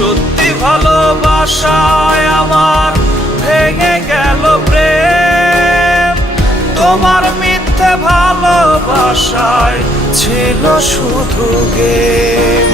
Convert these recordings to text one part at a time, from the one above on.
সত্যি ভালোবাসায় আমার ভেঙে গেল প্রেম, তোমার মিথ্যে ভালোবাসায় ছিল শুধু গেম।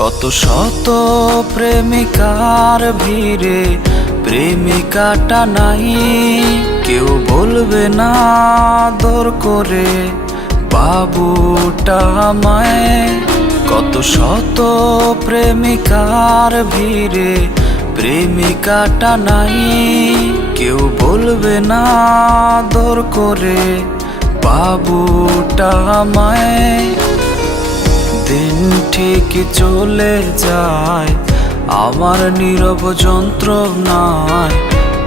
কত শত প্রেমিকার ভিড়ে প্রেমিকাটা নাই, কেউ বলবে না আদর করে বাবুটা আমায়। কত শত প্রেমিকার ভিড়ে প্রেমিকাটা নাই, কেউ বলবে না আদর করে বাবুটা আমায়। দিন ঠিক চলে যায় আমার নীরব যন্ত্রণায়,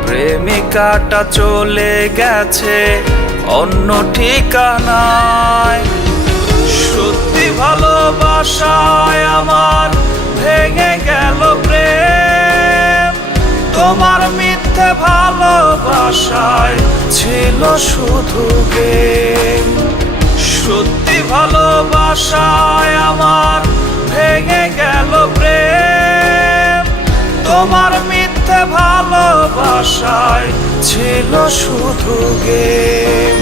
প্রেমিকাটা চলে গেছে অন্য ঠিকানায়। সত্যি ভালোবাসায় আমার ভেঙে গেল প্রেম, তোমার মিথ্যে ভালোবাসায় ছিল শুধু গেম। সত্যি ভালোবাসায় আমার ভেঙে গেল প্রেম, তোমার মিথ্যে ভালোবাসায় ছিল শুধু গেম।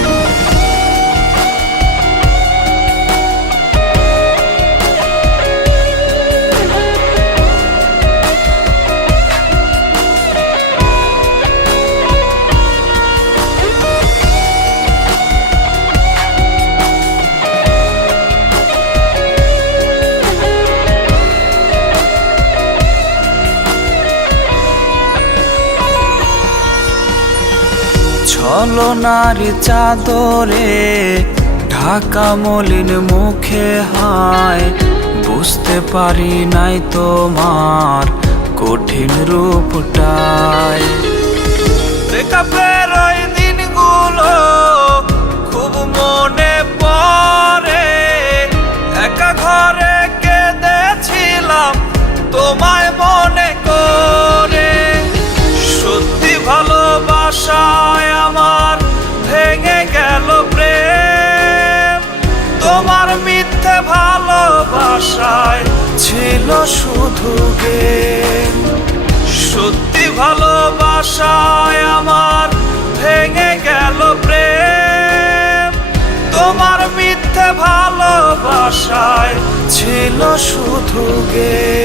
ছলনার চাদরে ঢাকা মলিন মুখে হায়, বুঝতে পারি নাই তোমার কঠিন রূপটায়। ব্রেকআপের ওই দিনগুলো খুব মনে পড়ে, একা ঘরে কেঁদেছিলাম তোমায় মনে করে। সত্যি ভালোবাসায় আমার ভেঙে গেল প্রেম, তোমার মিথ্যে ভালোবাসায় ছিল শুধু গেম। সত্যি ভালোবাসায় আমার ভেঙে গেল প্রেম, তোমার মিথ্যে ভালোবাসায় ছিল শুধু গেম।